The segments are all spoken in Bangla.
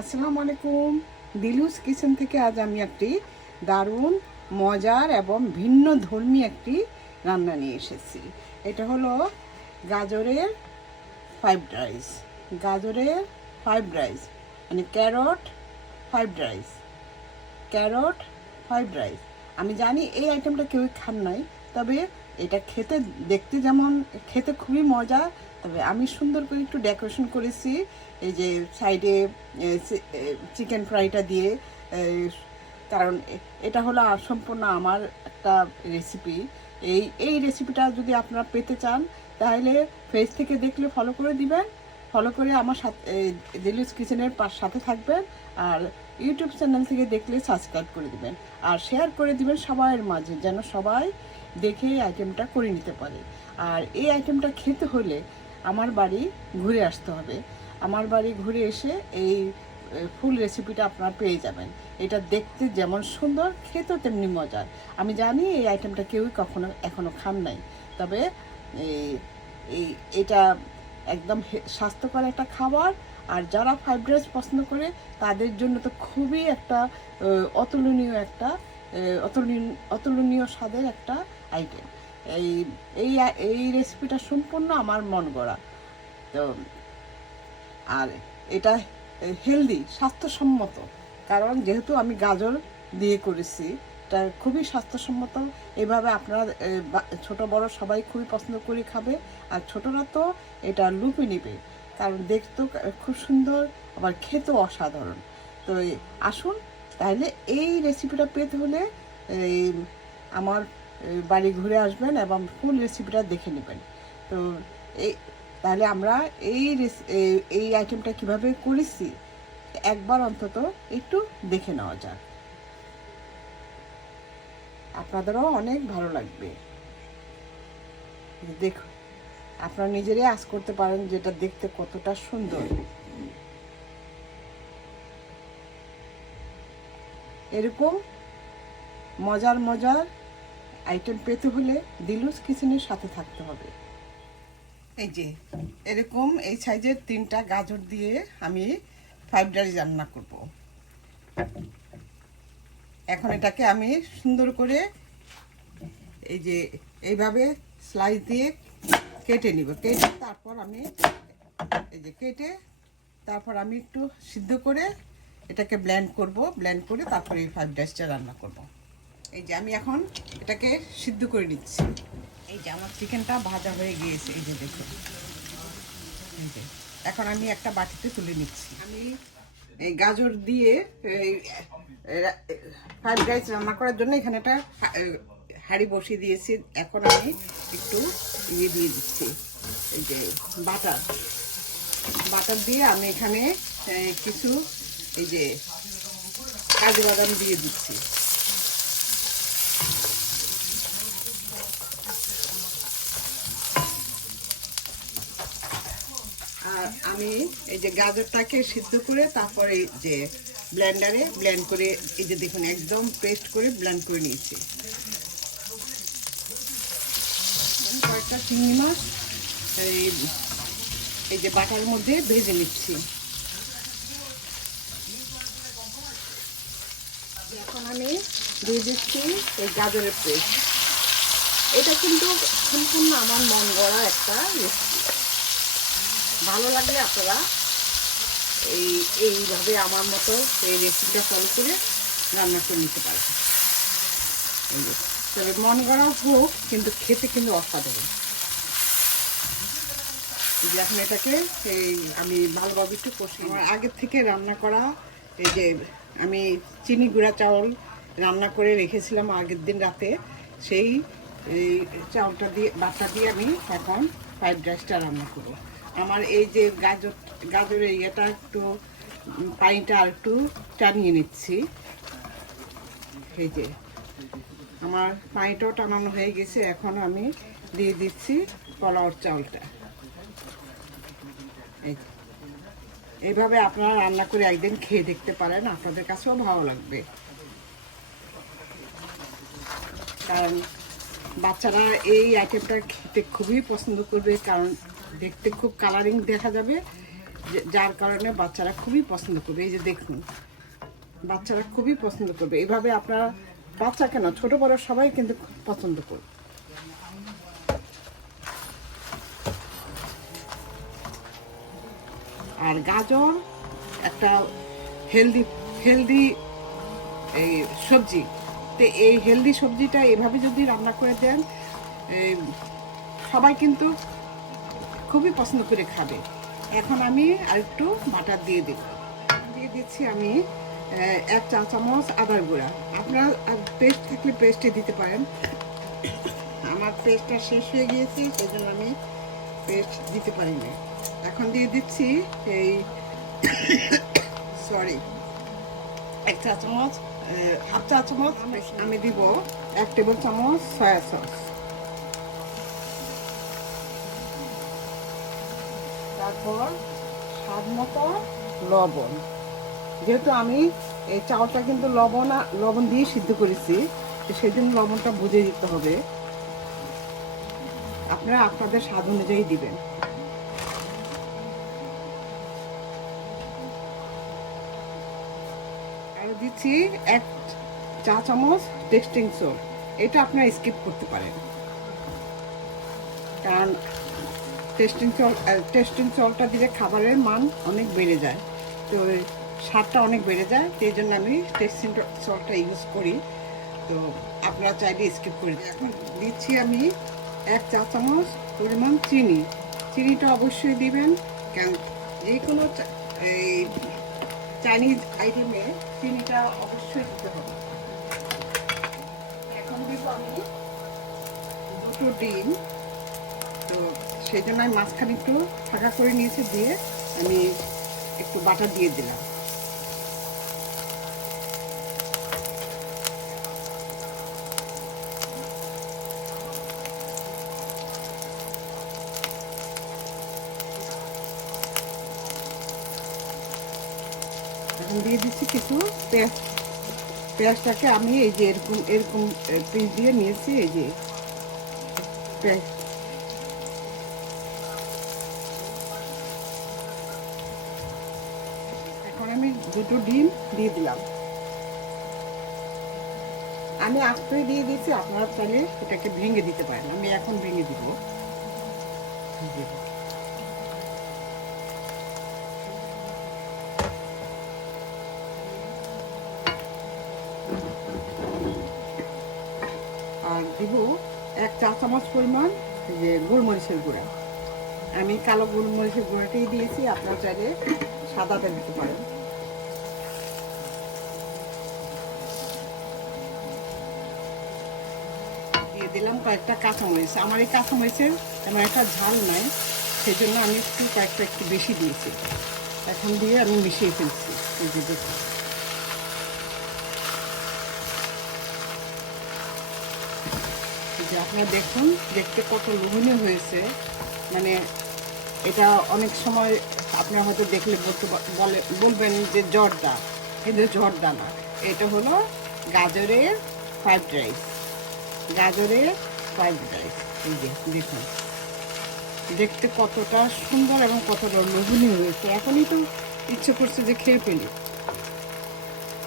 আসসালামু আলাইকুম। দিলুস কিচেন থেকে আজ আমি একটি দারুণ মজার এবং ভিন্ন ধর্মী একটি রান্না নিয়ে এসেছি। এটা হলো গাজরের ফ্রাইড রাইস। গাজরের ফ্রাইড রাইস মানে ক্যারট ফ্রাইড রাইস। আমি জানি এই আইটেমটা কেউই খান নাই, তবে এটা দেখতে যেমন খেতে খুবই মজা, তবে আমি সুন্দর করে একটু ডেকোরেশন করেছি। এই যে সাইডে চিকেন ফ্রাইটা দিয়ে, কারণ এটা হলো সম্পূর্ণ আমার একটা রেসিপি। এই রেসিপিটা যদি আপনারা পেতে চান তাহলে ফেস থেকে দেখলে ফলো করে দিবেন, ফলো করে আমার সাথে দিলুস কিচেনের সাথে থাকবেন, আর ইউটিউব চ্যানেল থেকে দেখলে সাবস্ক্রাইব করে দিবেন আর শেয়ার করে দিবেন সবার মাঝে, যেন সবাই দেখে এই আইটেমটা করে নিতে পারে। আর এই আইটেমটা খেতে হলে আমার বাড়ি ঘুরে আসতে হবে। আমার বাড়ি ঘুরে এসে এই ফুল রেসিপিটা আপনারা পেয়ে যাবেন। এটা দেখতে যেমন সুন্দর, খেতেও তেমনি মজার। আমি জানি এই আইটেমটা কেউই এখনো খান নাই, তবে এটা একদম স্বাস্থ্যকর একটা খাবার। আর যারা ফ্রাইড রাইস পছন্দ করে তাদের জন্য তো খুবই একটা অতুলনীয় একটা অতুলনীয় স্বাদের একটা আইটেম। এই এই এই রেসিপিটা সম্পূর্ণ আমার মন গড়া। তো আর এটা হেলদি, স্বাস্থ্যসম্মত, কারণ যেহেতু আমি গাজর দিয়ে করেছি, এটা খুবই স্বাস্থ্যসম্মত। এভাবে আপনারা ছোট বড় সবাই খুবই পছন্দ করে খাবে, আর ছোটরা তো এটা লুপে নেবে, কারণ দেখতেও খুব সুন্দর, আবার খেতেও অসাধারণ। তো আসুন তাহলে এই রেসিপিটা পেতে হলে আমার বাড়ি ঘুরে আসবেন এবং ফুল রেসিপিটা দেখে নেবেন। তো এই তাহলে আমরা এই আইটেমটা কিভাবে করেছি একবার অন্তত একটু দেখে নেওয়া যাক, আপনাদেরও অনেক ভালো লাগবে। দেখুন, আপনারা নিজেরাই আঁচ করতে পারেন যেটা দেখতে কতটা সুন্দর। এরকম মজার মজার আইটেম পেতে হলে দিলুস কিচেনের সাথে থাকতে হবে। এই যে এরকম এই সাইজের 3টা গাজর দিয়ে আমি ফ্রাইড রাইস রান্না করব। এখন এটাকে আমি সুন্দর করে এই যে এইভাবে স্লাইস দিয়ে কেটে নিব। তারপর আমি একটু সিদ্ধ করে এটাকে ব্লেন্ড করে তারপরে এই ফ্রাইড রাইসটা রান্না করব। এই যে আমি এখন এটাকে সিদ্ধ করে নিচ্ছি। এই যে আমার চিকেনটা ভাজা হয়ে গিয়েছে, এই যে দেখুন। এই যে এখন আমি একটা বাটিতে তুলে নিচ্ছি। আমি এই গাজর দিয়ে ফ্রাইড রাইস রান্না করার জন্য এখানে একটা হাঁড়ি বসিয়ে দিয়েছি। এখন আমি একটু দিয়ে দিচ্ছি, এই যে বাটার দিয়ে আমি এখানে কিছু এই যে কাজু বাদাম দিয়ে দিচ্ছি। আর আমি এই যে গাজরটাকে সিদ্ধ করে তারপরে যে ব্লেন্ডারে ব্লেন্ড করে, এই যে দেখুন একদম পেস্ট করে ব্লেন্ড করে নিয়েছি। কয়েকটা চিংড়ি মাছ এই যে বাটার মধ্যে ভেজে নিচ্ছি। এখন আমি দিয়ে দিচ্ছি এই গাজরের পেস্ট। এটা কিন্তু সম্পূর্ণ আমার মন গড়া একটা রেসিপি। ভালো লাগলে আপনারা এইভাবে আমার মতো এই রেসিপিটা ফলো করে রান্না করে নিতে পারবেন। তবে মন গড়া হোক, কিন্তু খেতে কিন্তু অসাধারণ। এখন এটাকে আমি ভালোভাবে একটু কষি। আমার আগের থেকে রান্না করা এই যে আমি চিনি গুঁড়া চাউল রান্না করে রেখেছিলাম আগের দিন রাতে, সেই চাউলটা দিয়ে বাটা দিয়ে আমি এখন ফ্রাইড রাইসটা রান্না করব। আমার এই যে গাজরের ইয়েটা একটু পানিটা আর একটু টানিয়ে নিচ্ছি। এই যে আমার পানিটাও টানানো হয়ে গেছে, এখন আমি দিয়ে দিচ্ছি পোলাওর চাউলটা। এইভাবে আপনারা রান্না করে একদিন খেয়ে দেখতে পারেন, আপনাদের কাছেও ভালো লাগবে। কারণ বাচ্চারা এই আইটেমটা খেতে খুবই পছন্দ করবে, কারণ দেখতে খুব কালারিং দেখা যাবে যার কারণে বাচ্চারা খুবই পছন্দ করবে। এই যে দেখুন, বাচ্চারা খুবই পছন্দ করবে। এভাবে আপনারা, বাচ্চা কেন, ছোট বড় সবাই কিন্তু খুব পছন্দ করবে। আর গাজর একটা হেলদি হেলদি এই সবজি, তো এই হেলদি সবজিটা এভাবে যদি রান্না করে দেন, সবাই কিন্তু খুবই পছন্দ করে খাবে। এখন আমি আরেকটু বাটার দিয়ে দিচ্ছি আমি 1 চা চামচ আদার গুঁড়া। আপনারা পেস্ট থাকলে পেস্টে দিতে পারেন। আমার পেস্টটা শেষ হয়ে গিয়েছে, সেই জন্য আমি পেস্ট দিতে পারিনি। এখন দিয়ে দিচ্ছি এই সরি 1 চা চামচ, হাফ চা চামচ আমি দিব 1 টেবিল চামচ সয়া সস। তারপর স্বাদ মতো লবণ। যেহেতু আমি এই চাউলটা কিন্তু লবণ দিয়ে সিদ্ধ করেছি, তো সেই জন্য লবণটা বুঝে দিতে হবে। আপনারা আপনাদের স্বাদ অনুযায়ী দিবেন। আর দিচ্ছি 1 চা চামচ টেস্টিং সল্ট। এটা আপনারা স্কিপ করতে পারেন, কারণ টেস্টিং সল্টটা দিলে খাবারের মান অনেক বেড়ে যায়, তো স্বাদটা অনেক বেড়ে যায়। সেই জন্য আমি টেস্টিং সল্টটা ইউজ করি, তো আপনারা চাইলে স্কিপ করে এখন দিচ্ছি আমি 1 চা চামচ পরিমাণ চিনি। চিনিটা অবশ্যই দিবেন, কারণ যে কোনো এই চাইনিজ আইটেমে চিনিটা অবশ্যই দিতে হবে। এখন দিব আমি 2টো ডিম, তো সেই জন্য আমি মাঝখানে একটু ফাঁকা করে নিয়েছি, দিয়ে আমি একটু বাটার দিয়ে দিলাম। এখন দিয়ে দিচ্ছি কিছু পেঁয়াজটাকে আমি এই যে এরকম এরকম পিস দিয়ে নিয়েছি, এই যে পেঁয়াজ। এখন আমি 2টো ডিম দিয়ে দিলাম। আমি আস্তে দিয়ে দিয়েছি, আপনারা চাইলে এটাকে ভেঙে দিতে পারেন। আমি এখন ভেঙে দিব। আর দিব 1 চা চামচ পরিমাণ যে গোলমরিচের গুঁড়া। আমি কালো গোলমরিচের গুঁড়াটাই দিয়েছি, আপনারা চাইলে সাদাটা দিতে পারেন। দিয়ে দিলাম কয়েকটা কাঁচামরিচ। আমার এই কাঁচামরিচের তেমন একটা ঝাল নাই, সেই জন্য আমি কয়েকটা একটু বেশি দিয়েছি। এখন দিয়ে আমি মিশিয়ে ফেলছি। এই যে দেখুন, যে আপনারা দেখুন দেখতে কত লোভনীয় হয়েছে। মানে এটা অনেক সময় আপনারা হয়তো দেখলে বলবেন যে জর্দা, কিন্তু জর্দা না, এটা হলো গাজরের ফ্রাইড রাইস। গাজরের ফ্রাইড রাইস, এই যে দেখুন দেখতে কতটা সুন্দর এবং কতটা লোভনীয় হয়েছে। এখনই তো ইচ্ছে করছে যে খেয়ে ফেলি।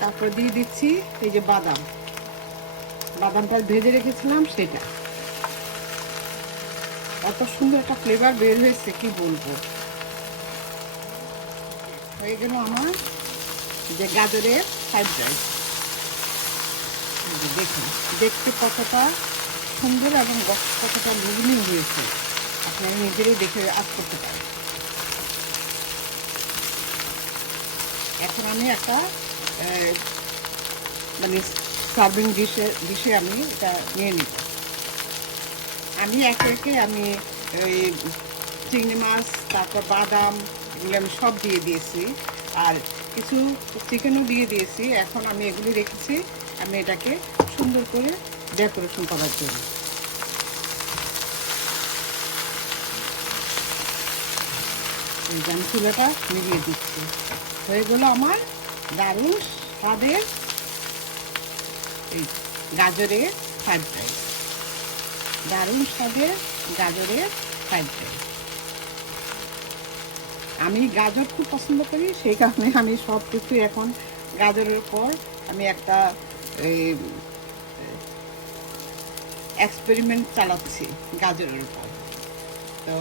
তারপর দিয়ে দিচ্ছি এই যে বাদামটা ভেজে রেখেছিলাম, সেটা এত সুন্দর একটা ফ্লেভার বের হয়েছে কি বলবো। হয়ে গেল আমার যে গাজরের ফ্রাইড রাইস। দেখুন দেখতে কতটা সুন্দর এবং কতটা লোভনীয় হয়েছে, আপনারা নিজেরাই দেখে আজ করতে পারেন। এখন আমি একটা মানে সার্ভিং ডিশে আমি এটা নিয়ে নিব। আমি একে একে আমি ওই চিংড়ি মাছ, তারপর বাদাম, এগুলো আমি সব দিয়ে দিয়েছি, আর কিছু চিকেনও দিয়ে দিয়েছি। এখন আমি এগুলি রেখেছি, আমি এটাকে সুন্দর করে ডেকোরেশন করার জন্য। আমি চুলাটা মিলিয়ে দিচ্ছি। হয়ে গেল আমার দারুণ স্বাদের এই গাজরের ফ্রাইড রাইস। দারুণ স্বাদের গাজরের ফ্রাইড রাইস। আমি গাজর খুব পছন্দ করি, সেই কারণে আমি সব কিছু এখন গাজরের উপর আমি একটা এক্সপেরিমেন্ট চালাচ্ছি গাজরের উপর। তো